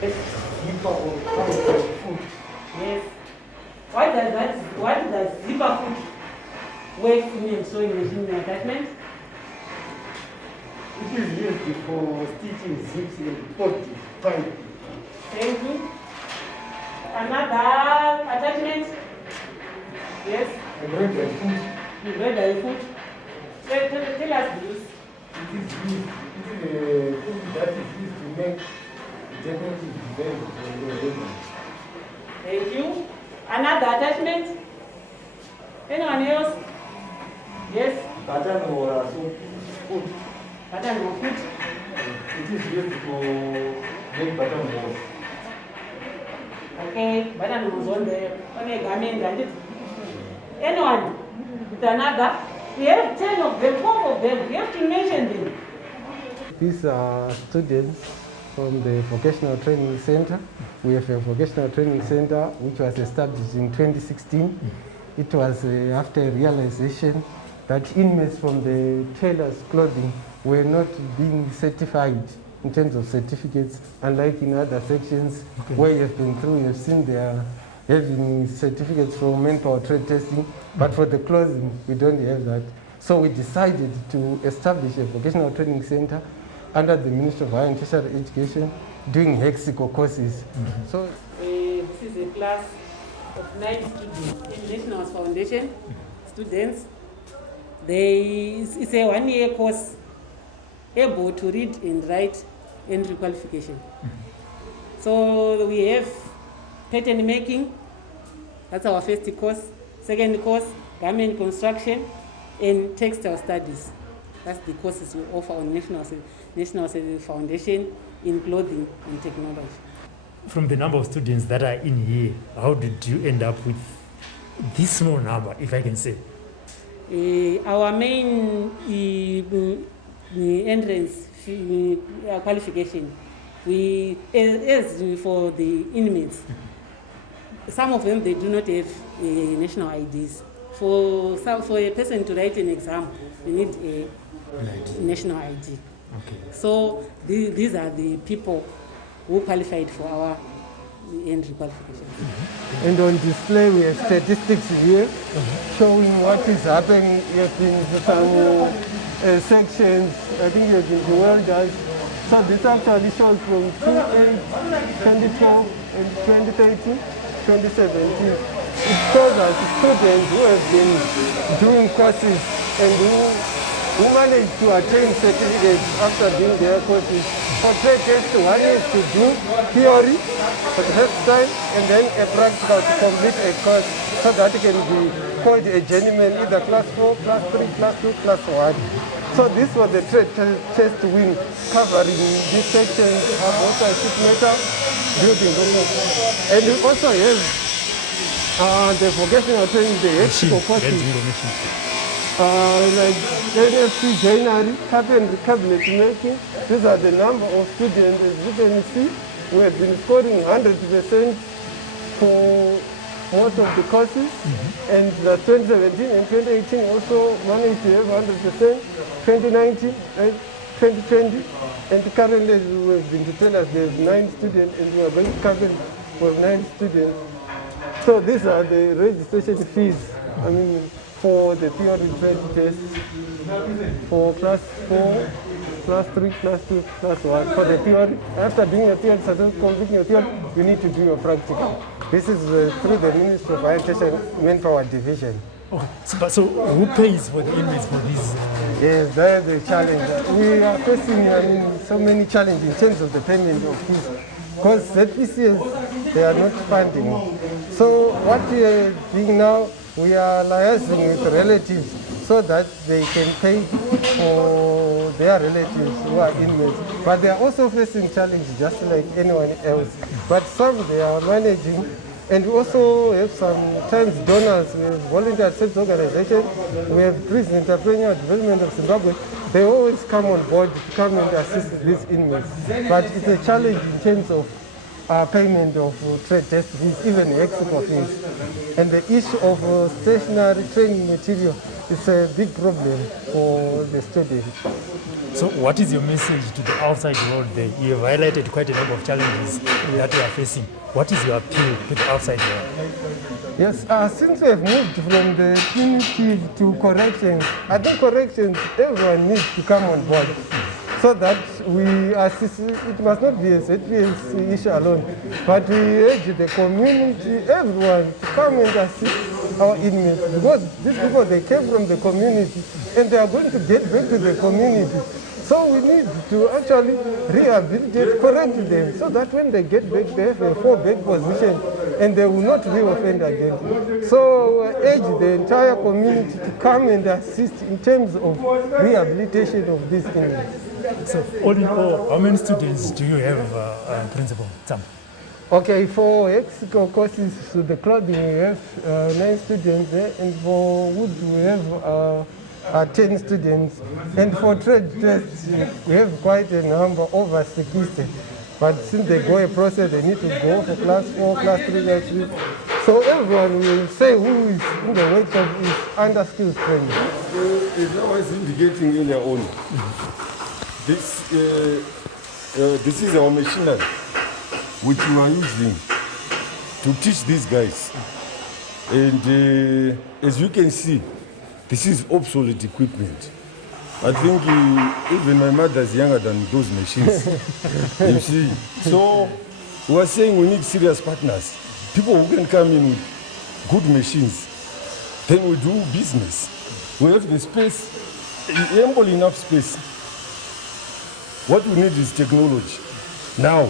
Zipper or foot. Yes. What does zipper foot work in sewing machine attachment? It is used for stitching zips and pockets. Pipe. Thank you. Another attachment? Yes. Embroidery foot. Embroidery foot. Tell us this. It is a foot that is used to make decorative designs for your wedding. Thank you. Another attachment? Anyone else? Yes. Pattern or foot. Pattern or foot? It is used to make pattern walls. Okay, pattern was on a garment and it. Anyone? With another? We have 10 of them, 12 of them. We have to mention them. These are students from the Vocational Training Center. We have a Vocational Training Center which was established in 2016. It was after a realization that inmates from the tailors' clothing were not being certified in terms of certificates, unlike in other sections where you have been through, you have seen they are having certificates from manpower trade testing, but for the clothing, we don't have that. So we decided to establish a vocational training center under the Ministry of Higher and Tertiary Education, doing Hexico courses. So this is a class of 9 students in National Foundation students. It's a 1-year course, able to read and write entry qualification. So we have pattern making, that's our first course. Second course, garment construction and textile studies. That's the courses we offer on National Foundation in clothing and technology. From the number of students that are in here, how did you end up with this small number, if I can say? Our main entrance qualification, as for the inmates, some of them, they do not have national IDs. For a person to write an exam, we need a national ID. Okay. So these are the people who qualified for our entry qualifications. and on display we have statistics here showing what is happening. You have been to some sections, I think you have been to welders. So this actually shows from 2012 and 2013, 2017. It shows us students who have been doing courses and who managed to attain certificates after doing their courses. For trade test, one is to do theory for the first time and then a practical to complete a course so that it can be called a journeyman, either class 4, class 3, class 2, class 1. So this was the trade test wing covering these sections of Voita sheet metal building. And we also have the vocational training, the extra courses. Like NFC joinery, carpentry, cabinet making. These are the number of students. As you can see, we have been scoring 100% for most of the courses. And the 2017 and 2018 also managed to have 100%, 2019 and 2020. And currently, as we have been to tell us, there's 9 students and we are going to cover with 9 students. So these are the registration fees. I mean, for the theory trade test, for class 4, class 3, class 2, class 1. For the theory, after doing your theory, completing your theory, you need to do your practical. This is through the Ministry of Higher Education Manpower Division. Okay. So who pays for the inmates for these? Yes, that's the challenge. We are facing so many challenges in terms of the payment of fees. Because ZPCs, they are not funding. So what we are doing now, we are liaising with relatives so that they can pay for their relatives who are inmates. But they are also facing challenges just like anyone else. But some they are managing. And we also have sometimes donors, we have volunteer service organizations, we have Prison Entrepreneurial Development of Zimbabwe. They always come on board to come and assist these inmates. But it's a challenge in terms of payment of trade test fees, even extra fees. And the issue of stationary training material, it's a big problem for the students. So what is your message to the outside world there? You have highlighted quite a number of challenges that we are facing. What is your appeal to the outside world? Yes, since we have moved from the punitive to corrections, I think corrections, everyone needs to come on board so that we assist. It must not be a ZPS issue alone, but we urge the community, everyone, to come and assist our inmates, because these people, they came from the community and they are going to get back to the community. So we need to actually rehabilitate, correct them, so that when they get back, they have a fallback position and they will not re-offend again. So urge the entire community to come and assist in terms of rehabilitation of these inmates. So all in all, how many students do you have, Principal Sam? Okay, for Mexico courses, so the clothing we have 9 students there, and for wood we have 10 students, and for trade tests we have quite a number, over 60. But since they go a process, they need to go for class 4, class 3, class 3. So everyone will say who is in the workshop is under skills training. It's always indicating in their own. This is our machinery which we are using to teach these guys. And as you can see, this is obsolete equipment. I think even my mother is younger than those machines. You see. So we are saying we need serious partners. People who can come in with good machines. Then we do business. We have the space, ample enough space. What we need is technology. Now,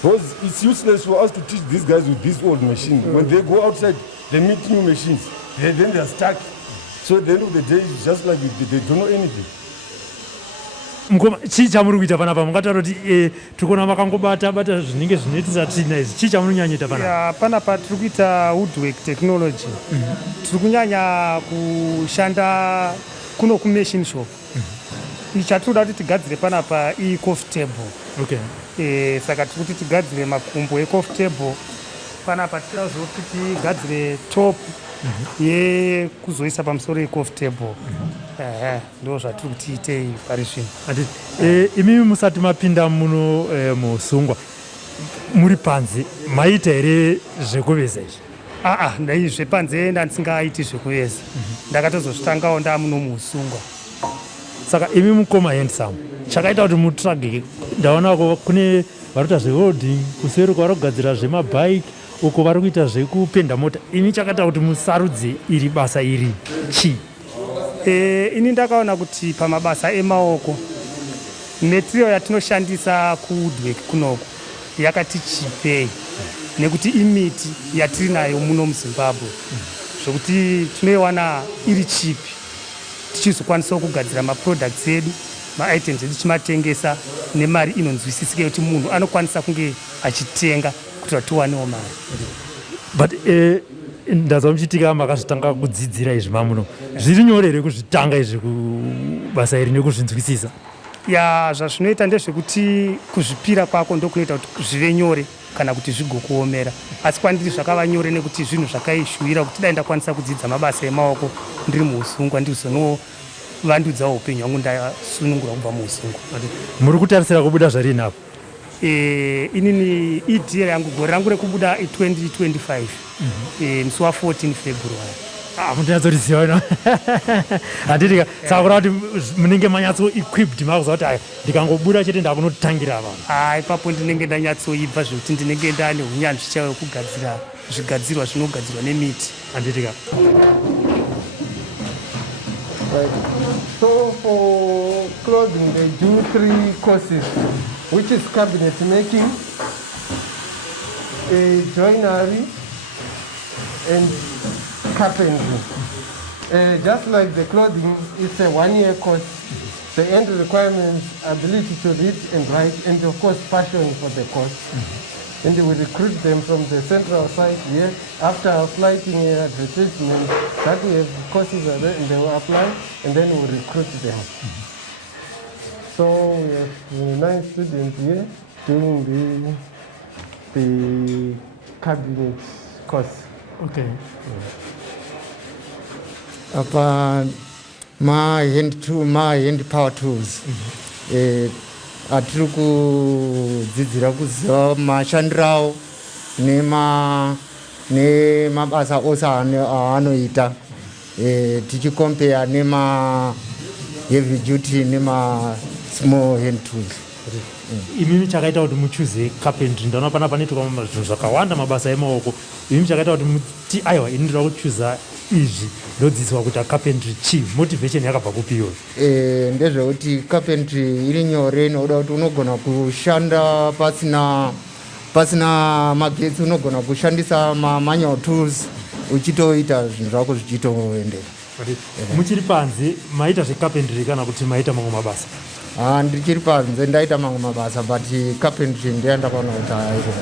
because it's useless for us to teach these guys with this old machine. When they go outside, they meet new machines. Then they are stuck. So at the end of the day, it's just like they don't know anything. Mukoma chii chamuri kuita panapa mungataura kuti tikona makangobata zvinenge zvinoitisa tsvina izvi chii chamunonyanyita panapa? Panapa tiri kuita woodwork technology. Tiri kunyanya kushanda kuno kumachine shop. Chatinoda kuti tigadzire panapa i-coffee table. Okay. Saka tiri kuti tigadzire makumbo e-coffee table. Panapa tinoda kuti tigadzire top yekuzoisa pamusoro ye-coffee table. Ndo zvatiri kuti ite pari zvino. Imi musati mapinda muno muSungwa muri panze maita here zvekuveza izvi? Ndai zvepanze ndandisingaiti zvekuveza. Ndakatozozvitangawo ndamuno muSungwa. Saka imi mukoma handsome. Chakaita kuti mutsvage, ndaona kune varikuita zvewelding, kuseri kwavari kugadzira zvemabike, uko vari kuita zvekupenda mota. Imi chakaita kuti musarudze iri basa iri chii? Ini ndakaona kuti pamabasa emaoko material yatinoshandisa kuwoodwork kunoko yakati chipei nekuti imiti yatiri nayo muno muZimbabwe, zvokuti tinoiwana iri chipi tichizokwanisa kugadzira maproducts edu, maitems edu tichimatengesa nemari inonzwisisika kuti munhu anokwanisa kunge achitenga kuti tiwanewo mari. But ndazva muchitika makazvitanga kudzidzira izvi mamuno, zviri nyore here kuzvitanga izvi kubasa iri nekuzvinzwisisa? Zvazvinoita ndezvekuti kuzvipira kwako ndokunoita kuti zvive nyore kana kuti zvigokuomera. Asi kwandiri zvakava nyore nekuti zvinhu zvakaishuvira kuti dai ndakwanisa kudzidza mabasa emaoko ndiri muUsungwa ndizonovandudzao upenyu hwangu ndasunungura kubva muUsungwa. Muri kutarisira kubuda zvarini apo? Inini idea yangu gore rangu rekubuda 2025 musi wa14 February. Munyatsoziva ino. Handiti saka kureva kuti munenge manyatso equipped makuziva kuti ndikangobuda chete ndakunotangira vanhu. Ipapo ndinenge ndanyatsoibva zvekuti ndinenge ndane unyanzvi chaiwo kugadzira zvigadzirwa zvinogadzirwa nemiti. Handitika. So for clothing, they do 3 courses, which is cabinet making, joinery, and carpentry. Just like the clothing, it's a 1-year course. The end requirements, ability to read and write, and of course passion for the course. And we recruit them from the central site here. After flighting advertisement, that we have courses are there, and they will apply, and then we recruit them. So we have 9 students here doing the cabinet course. Okay. apa ma-hand power tools atiri kudzidzira kuziva mashandiro awo nemabasa ose aanoita tichikompeya nema-heavy duty nema-small hand tools. imimi chakaita kuti muchuze carpentry ndaona pana panoitwa zvinhu zvakawanda mabasa emaoko. imimi chakaita kuti muti aiwa ini ndoda kuchuza izvi ndodzidziswa kuita carpentry chii motivation yakabva kupiwa? Ndezvekuti carpentry iri nyore nokuda kuti unogona kushanda pasina magetsi, unogona kushandisa manual tools uchitoita zvinhu zvako zvichitoendera. muchiri panze maita zvecarpentry kana kuti maita mamwe mabasa? Ndichiri panze ndaita mamwe mabasa but carpentry ndeyandakaona kuti haiko.